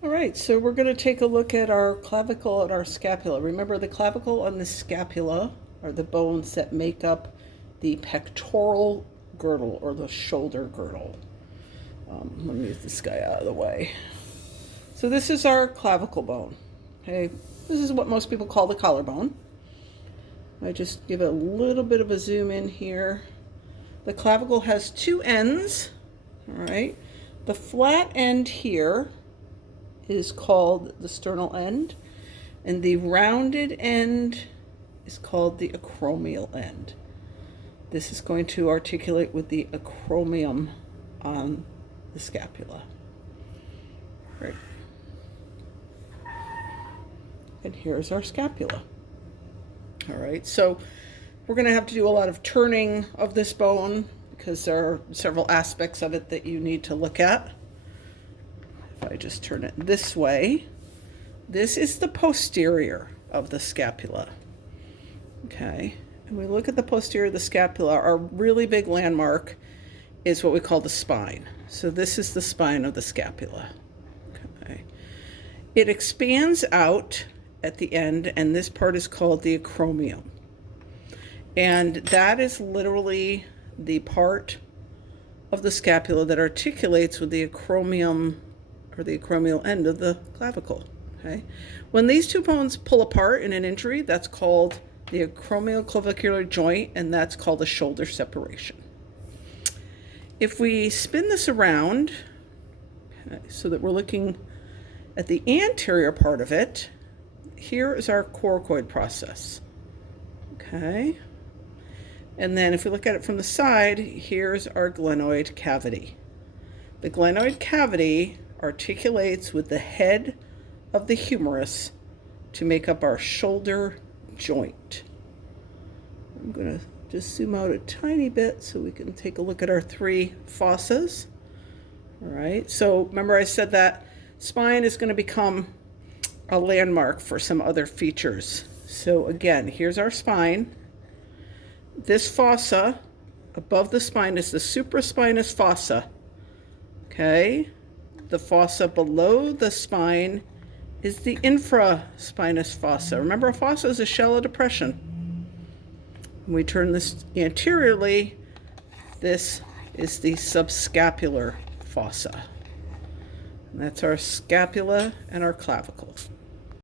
All right, so we're going to take a look at our clavicle and our scapula. Remember, the clavicle and the scapula are the bones that make up the pectoral girdle or the shoulder girdle. Let me move this guy out of the way. So this is our clavicle bone. Okay, this is what most people call the collarbone. I just give it a little bit of a zoom in here. The clavicle has two ends. All right, the flat end here is called the sternal end, and the rounded end is called the acromial end. This is going to articulate with the acromion on the scapula. Right. And here's our scapula. All right, so we're going to have to do a lot of turning of this bone because there are several aspects of it that you need to look at. If I just turn it this way, this is the posterior of the scapula. Okay, and we look at the posterior of the scapula. Our really big landmark is what we call the spine. So this is the spine of the scapula. Okay, it expands out at the end, and this part is called the acromion. And that is literally the part of the scapula that articulates with the acromion or the acromial end of the clavicle. Okay, when these two bones pull apart in an injury, that's called the acromioclavicular joint, and that's called a shoulder separation. If we spin this around, okay, so that we're looking at the anterior part of it, here is our coracoid process. Okay, and then if we look at it from the side, here's our glenoid cavity. The glenoid cavity articulates with the head of the humerus to make up our shoulder joint. I'm going to just zoom out a tiny bit so we can take a look at our three fossas. All right, so remember I said that spine is going to become a landmark for some other features. So again, here's our spine. This fossa above the spine is the supraspinous fossa. Okay, the fossa below the spine is the infraspinous fossa. Remember, a fossa is a shallow depression. When we turn this anteriorly, this is the subscapular fossa. And that's our scapula and our clavicle.